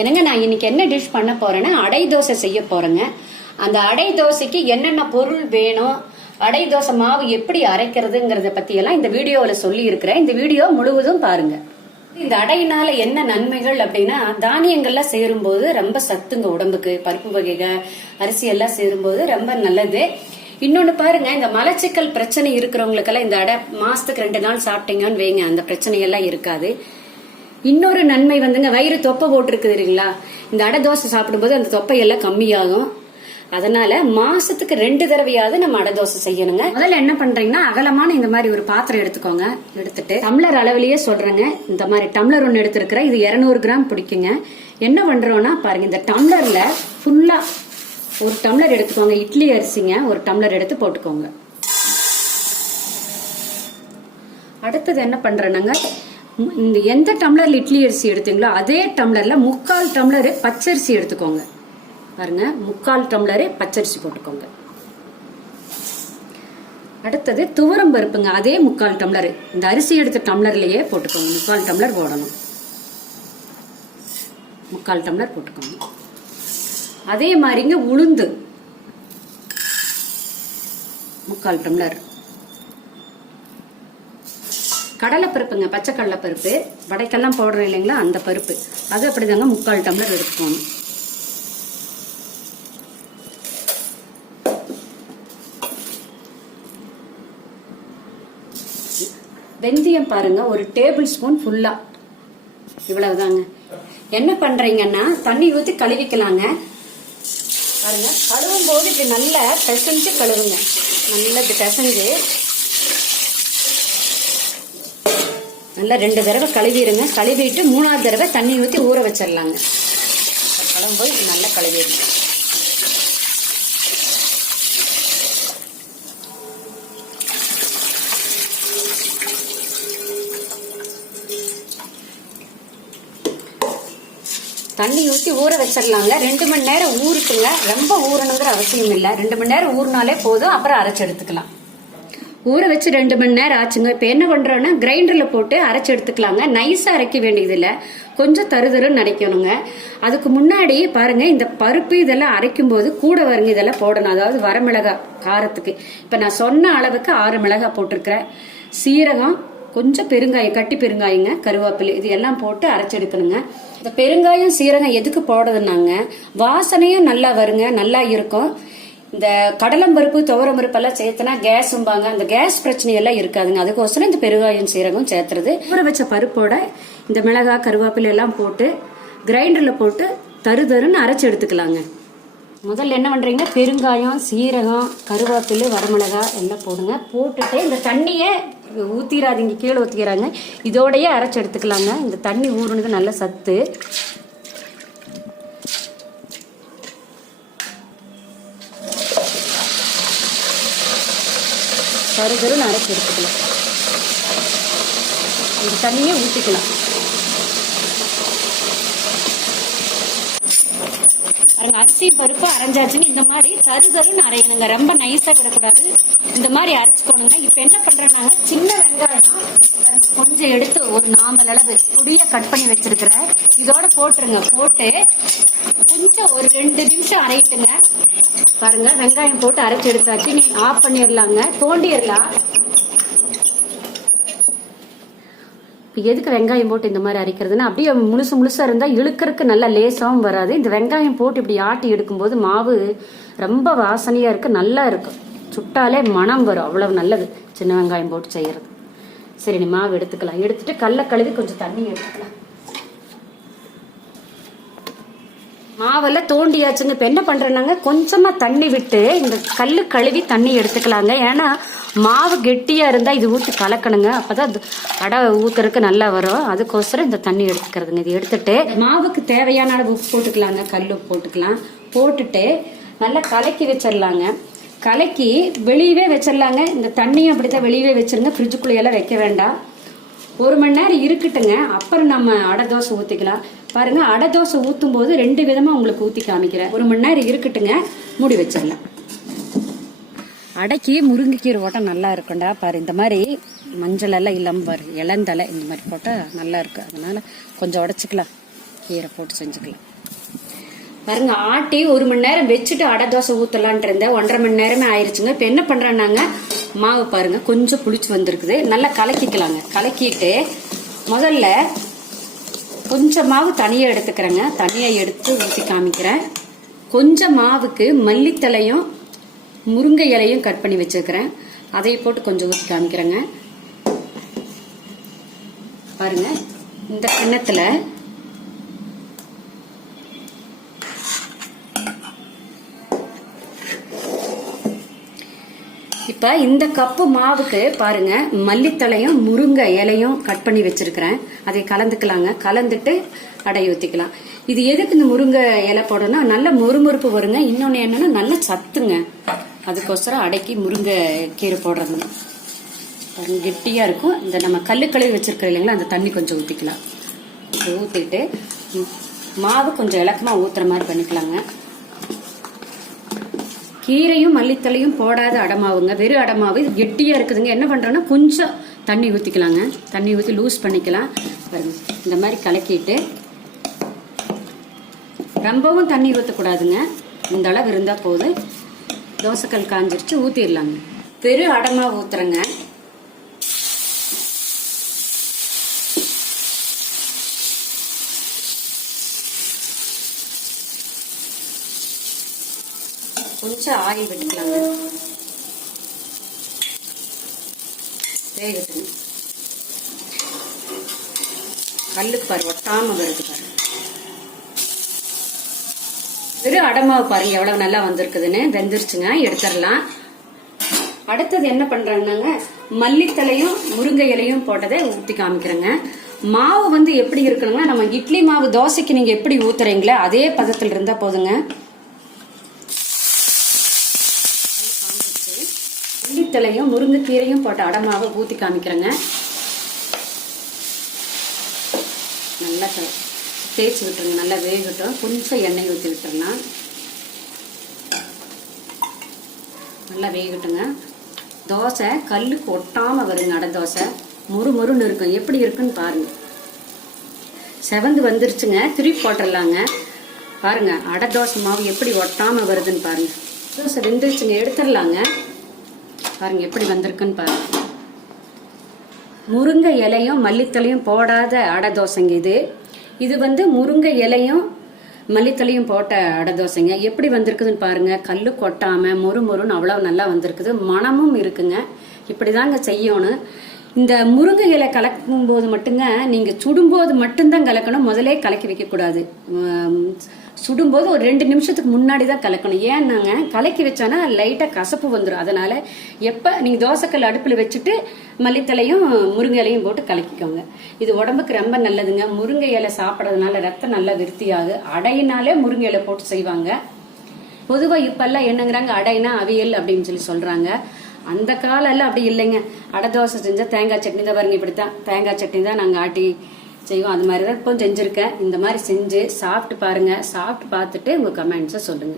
என்னங்க நான் இன்னைக்கு என்ன டிஷ் பண்ண போறேன்னா அடை தோசை செய்ய போறேங்க. அந்த அடை தோசைக்கு என்னென்ன பொருள் வேணும், அடை தோசை மாவு எப்படி அரைக்கிறதுங்கிறத பத்தி எல்லாம் இந்த வீடியோவில் சொல்லி இருக்கிறேன். இந்த வீடியோ முழுவதும் பாருங்க. இந்த அடையினால என்ன நன்மைகள் அப்படின்னா, தானியங்கள்லாம் சேரும்போது ரொம்ப சத்துங்க உடம்புக்கு. பருப்பு வகைகள் அரிசி எல்லாம் சேரும்போது ரொம்ப நல்லது. இன்னொன்னு பாருங்க, இந்த மலச்சிக்கல் பிரச்சனை இருக்கிறவங்களுக்கெல்லாம் இந்த அடை மாசத்துக்கு 2 நாள் சாப்பிட்டீங்கன்னு வைங்க, அந்த பிரச்சனையெல்லாம் இருக்காது. இன்னொரு நன்மை வந்துங்க, வயிறு தொப்பை போட்டிருக்குது இல்லைங்களா, இந்த அடை தோசை சாப்பிடும்போது அந்த தொப்பையெல்லாம் கம்மியாகும். அதனால மாசத்துக்கு 2 தடவையாவது நம்ம அடை தோசை செய்யணுங்க. முதல்ல என்ன பண்றீங்கன்னா, அகலமான இந்த மாதிரி ஒரு பாத்திரம் எடுத்துக்கோங்க. எடுத்துட்டு டம்ளர் அளவுலயே சொல்றேங்க, இந்த மாதிரி டம்ளர் ஒன்னு எடுத்திருக்கிறேன். இது 200 கிராம் பிடிக்குங்க. என்ன பண்றோம்னா பாருங்க, இந்த டம்ளர்ல ஃபுல்லா ஒரு டம்ளர் எடுத்துக்கோங்க. இட்லி அரிசிங்க, ஒரு டம்ளர் எடுத்து போட்டுக்கோங்க. அடுத்தது என்ன பண்றேன்னாங்க, இந்த எந்த டம்ளர்ல இட்லி அரிசி எடுத்தீங்களோ அதே டம்ளர்ல 3/4 டம்ளர் பச்சரிசி எடுத்துக்கோங்க. பாருங்க, 3/4 டம்ளர் பச்சரிசி போட்டுக்கோங்க. அடுத்தது துவரம் பருப்புங்க, அதே 3/4 டம்ளர் இந்த அரிசி எடுத்த டம்ளர்லயே போட்டுக்கோங்க. 3/4 டம்ளர் போடணும். 3/4 டம்ளர் போட்டுக்கோங்க. அதே மாதிரிங்க உளுந்து 3/4 டம்ளர். கடலை பருப்புங்க, பச்சை கடலை பருப்பு, வடைக்கெல்லாம் போடுறோம் இல்லைங்களா, அந்த பருப்பு, அது அப்படிதாங்க 3/4 டம்ளர் எடுத்துக்கோங்க. வெந்தயம் பாருங்க, ஒரு டேபிள் ஸ்பூன் ஃபுல்லா, இவ்வளவுதாங்க. என்ன பண்றீங்கன்னா, தண்ணி ஊற்றி கழுவிக்கலாங்க. பாருங்க, கழுவும் போது இப்படி நல்லா பிசைஞ்சு கழுவுங்க. நல்லா இப்படி பிசைஞ்சு நல்லா 2 தடவை கழுவிடுங்க. கழுவிட்டு 3ஆவது தடவை தண்ணி ஊற்றி ஊற வச்சிடலாங்க. கழுவும் போது நல்லா கழுவிடுங்க. தண்ணி ஊற்றி ஊற வச்சிடலாங்க. 2 மணி நேரம் ஊறிட்டுங்க. ரொம்ப ஊறணுங்கிற அவசியம் இல்லை. 2 மணி நேரம் ஊறினாலே போதும். அப்புறம் அரைச்சு எடுத்துக்கலாம். ஊற வச்சு 2 மணி நேரம் ஆச்சுங்க. இப்போ என்ன பண்றோம்னா, கிரைண்டர்ல போட்டு அரைச்சு எடுத்துக்கலாங்க. நைஸா அரைக்க வேண்டியது இல்லை, கொஞ்சம் தருதருன்னு அரைக்கணுங்க. அதுக்கு முன்னாடி பாருங்க, இந்த பருப்பு இதெல்லாம் அரைக்கும் போது கூட வருங்க இதெல்லாம் போடணும். அதாவது வரமிளகாய் காரத்துக்கு இப்ப நான் சொன்ன அளவுக்கு 6 மிளகாய் போட்டிருக்கிறேன். சீரகம், கொஞ்சம் பெருங்காயம், கட்டி பெருங்காயங்க, கருவேப்பிலை, இது எல்லாம் போட்டு அரைச்சு எடுக்கணுங்க. இந்த பெருங்காயம் சீரகம் எதுக்கு போடுறதுனாங்க, வாசனையும் நல்லா வருங்க, நல்லா இருக்கும். இந்த கடலம்பருப்பு துவரம் பருப்பு எல்லாம் சேர்த்தனா கேஸும்பாங்க, அந்த கேஸ் பிரச்சனை எல்லாம் இருக்காதுங்க. அதுக்கோசரம் இந்த பெருங்காயம் சீரகம் சேர்த்துறது. ஊற வச்ச பருப்போட இந்த மிளகாய் கருவேப்பிலை எல்லாம் போட்டு கிரைண்டர்ல போட்டு தருன்னு அரைச்சு எடுத்துக்கலாங்க. முதல்ல என்ன பண்றீங்கன்னா, பெருங்காயம், சீரகம், கருவேப்பிலை, வரமிளகாய் எல்லாம் போடுங்க. போட்டுட்டு இந்த தண்ணியை ஊத்திராதீங்க, கீழே ஊத்திக்கிறாங்க. இதோடயே அரைச்சு எடுத்துக்கலாங்க. இந்த தண்ணி ஊறுனது நல்ல சத்து. தருன்னு அரைச்சு எடுத்துக்கலாம். இந்த தண்ணியை ஊற்றிக்கலாம். அரிசி பருப்பு அரைஞ்சாச்சுன்னு இந்த மாதிரி தருன்னு அரையணுங்க. ரொம்ப நைஸா விடக்கூடாது, இந்த மாதிரி அரைச்சுக்கணுங்க. இப்ப என்ன பண்றேன்னாங்க, சின்ன வெங்காயம் கொஞ்சம் எடுத்து ஒரு 4 அளவு பொடிய கட் பண்ணி வச்சிருக்கிறேன். இதோட போட்டுருங்க. போட்டு கொஞ்சம் ஒரு 2 நிமிஷம் அரைட்டுங்க. பாருங்க, வெங்காயம் போட்டு அரைச்சு எடுத்தாச்சு. நீ ஆஃப் பண்ணிடலாங்க, தோண்டிடலாம். எதுக்கு வெங்காயம் போட்டு இந்த மாதிரி அரைக்கிறதுன்னா, அப்படியே முழுசா இருந்தா இழுக்கறதுக்கு நல்லா லேசாவும் வராது. இந்த வெங்காயம் போட்டு இப்படி ஆட்டி எடுக்கும்போது மாவு ரொம்ப வாசனையா இருக்கு, நல்லா இருக்கும். சுட்டாலே மனம் வரும், அவ்வளவு நல்லது சின்ன வெங்காயம் போட்டு செய்யறது. சரி, நீ மாவு எடுத்துக்கலாம். எடுத்துட்டு கல்ல கழுவி கொஞ்சம் தண்ணி எடுத்துக்கலாம். மாவெல்லாம் தோண்டியாச்சுங்க. இப்ப என்ன பண்றேன்னாங்க, கொஞ்சமா தண்ணி விட்டு இந்த கல்லு கழுவி தண்ணி எடுத்துக்கலாங்க. ஏன்னா மாவு கெட்டியா இருந்தா இது ஊற்றி கலக்கணுங்க. அப்பதான் அடை ஊத்துறதுக்கு நல்லா வரும். அதுக்கோசரம் இந்த தண்ணி எடுத்துக்கிறதுங்க. இது எடுத்துட்டு மாவுக்கு தேவையான அளவு உப்பு போட்டுக்கலாங்க. கல் உப்பு போட்டுக்கலாம். போட்டுட்டு நல்லா கலக்கி வச்சிடலாங்க. கலக்கி வெளியவே வச்சிடலாங்க. இந்த தண்ணியும் அப்படித்தான் வெளியவே வச்சிருங்க. ஃப்ரிட்ஜுக்குள்ளேயெல்லாம் வைக்க வேண்டாம். 1 மணி நேரம் இருக்கட்டுங்க. அப்புறம் நம்ம அடை தோசை ஊற்றிக்கலாம். பாருங்க, அடை தோசை ஊற்றும் போது 2 விதமா உங்களுக்கு ஊற்றி காமிக்கிறேன். 1 மணி நேரம் இருக்கட்டுங்க, மூடி வச்சிடலாம். அடைக்கு முருங்கைக்கீரை ஓட்டம் நல்லா இருக்கும்டா. பாரு, இந்த மாதிரி மஞ்சள் எல்லாம் இல்லாமல் பாரு, இளந்தலை இந்த மாதிரி போட்டால் நல்லா இருக்கு. அதனால கொஞ்சம் உடைச்சிக்கலாம். கீரை போட்டு செஞ்சுக்கலாம். பாருங்க, ஆட்டி 1 மணி நேரம் வச்சுட்டு அடை தோசை ஊற்றலான்ட்டு இருந்தேன். 1.5 மணி நேரமே ஆயிடுச்சுங்க. இப்போ என்ன பண்ணுறேன்னாங்க, மாவு பாருங்க கொஞ்சம் புளிச்சு வந்திருக்குது. நல்லா கலக்கிக்கலாங்க. கலக்கிட்டு முதல்ல கொஞ்சம் மாவு தனியாக எடுத்துக்கிறேங்க. தனியாக எடுத்து ஊற்றி காமிக்கிறேன். கொஞ்சம் மாவுக்கு மல்லித்தலையும் முருங்கை இலையும் கட் பண்ணி வச்சுருக்கிறேன். அதை போட்டு கொஞ்சம் ஊற்றி காமிக்கிறேங்க. பாருங்க, இந்த கிண்ணத்துல இப்ப இந்த கப்பு மாவுக்கு பாருங்க மல்லித்தலையும் முருங்கை இலையும் கட் பண்ணி வச்சிருக்கிறேன். அதை கலந்துக்கலாங்க. கலந்துட்டு அடை ஊத்திக்கலாம். இது எதுக்கு இந்த முருங்கை இலை போடணும், நல்ல மொறுமொறுப்பு வருங்க. இன்னொன்னு என்னன்னா நல்ல சத்துங்க. அதுக்கோசரம் அடைக்கு முருங்கை கீரை போடுறதுங்க. கெட்டியா இருக்கும். இந்த நம்ம கல்லு கழுவி வச்சிருக்கிறோம் இல்லைங்களா, அந்த தண்ணி கொஞ்சம் ஊத்திக்கலாம். ஊத்திட்டு மாவு கொஞ்சம் இலக்கமா ஊத்துற மாதிரி பண்ணிக்கலாங்க. கீரையும் மல்லித்தலையும் போடாத அடமாவுங்க, வெறும் அடமாவு. இது கெட்டியா இருக்குதுங்க. என்ன பண்றோம்னா கொஞ்சம் தண்ணி ஊத்திக்கலாங்க. தண்ணி ஊத்தி லூஸ் பண்ணிக்கலாம். பாருங்க, இந்த மாதிரி கலக்கிட்டு ரொம்பவும் தண்ணி ஊற்றக்கூடாதுங்க. இந்த அளவு இருந்தா போதும். தோசைக்கல் காஞ்சிருச்சு, ஊத்திடலாங்க. வெறும் அடமாவு ஊத்துறங்க. கொஞ்சம் ஆயில் விட்டுக்கலாங்க. வேகட்டுங்க. கல்லுக்கு பாரு ஒட்டாம வருது பாரு. வெறும் அடமாவு பாருங்க எவ்வளவு நல்லா வந்திருக்குதுன்னு. வெந்துருச்சுங்க, எடுத்துடலாம். அடுத்தது என்ன பண்றாங்கன்னாங்க, மல்லித்தலையும் முருங்கை இலையும் போட்டதை ஊத்தி காமிக்கிறேங்க. மாவு வந்து எப்படி இருக்கணுங்கன்னா, நம்ம இட்லி மாவு தோசைக்கு நீங்க எப்படி ஊத்துறீங்களோ அதே பதத்தில் இருந்தா போதுங்க. மல்லித்தலையும் முருங்கைக்கீரையும் போட்ட அடமாவை ஊத்தி காமிக்கிறேங்க. நல்லா தேய்ச்சி விட்டுருங்க. நல்லா வேகட்டும். கொஞ்சம் எண்ணெய் ஊற்றி விட்டுறலாம். நல்லா வேகட்டுங்க. தோசை கல்லுக்கு ஒட்டாம வருங்க. அடை தோசை முறுமுறுன்னு இருக்கும். எப்படி இருக்குன்னு பாருங்க. செவந்து வந்துருச்சுங்க. திருப்பி போட்டுடலாங்க. பாருங்க, அடை தோசை மாவு எப்படி ஒட்டாம வருதுன்னு பாருங்க. தோசை வெந்துருச்சுங்க, எடுத்துடலாங்க. பாருங்க எப்படி வந்திருக்குன்னு பாருங்க. முருங்கை இலையும் மல்லித்தலையும் போடாத அடை தோசைங்க இது. இது வந்து முருங்கை இலையும் மல்லித்தலையும் போட்ட அடை தோசைங்க. எப்படி வந்திருக்குதுன்னு பாருங்க. கல்லு கொட்டாம மொறுன்னு அவ்வளவு நல்லா வந்திருக்குது. மணமும் இருக்குங்க. இப்படிதாங்க செய்யணும். இந்த முருங்கை இலை கலக்கும் போது மட்டுங்க, நீங்க சுடும்போது மட்டும்தான் கலக்கணும். முதலே கலக்கி வைக்க கூடாது. சுடும்போது ஒரு 2 நிமிஷத்துக்கு முன்னாடி தான் கலக்கணும். ஏன்னாங்க, கலக்கி வச்சானா லைட்டா கசப்பு வந்துடும். அதனால எப்ப நீங்க தோசைக்கல் அடுப்புல வச்சுட்டு மல்லித்தலையும் முருங்கை இலையும் போட்டு கலக்கிக்கோங்க. இது உடம்புக்கு ரொம்ப நல்லதுங்க. முருங்கை இலை சாப்பிடறதுனால ரத்தம் நல்லா விருத்தியாகு. அடையினாலே முருங்கை இலை போட்டு செய்வாங்க. பொதுவா இப்பெல்லாம் என்னங்கிறாங்க, அடைனா அவியல் அப்படின்னு சொல்றாங்க. அந்த காலம் எல்லாம் அப்படி இல்லைங்க. அடை தோசை செஞ்சா தேங்காய் சட்னி தான். பாருங்க, இப்படித்தான் தேங்காய் சட்னி தான் நாங்க ஆட்டி செய்வோம். அது மாதிரிதான் இப்போ செஞ்சிருக்கேன். இந்த மாதிரி செஞ்சு சாப்பிட்டு பாருங்க. சாப்பிட்டு பார்த்துட்டு உங்க கமெண்ட்ஸை சொல்லுங்க.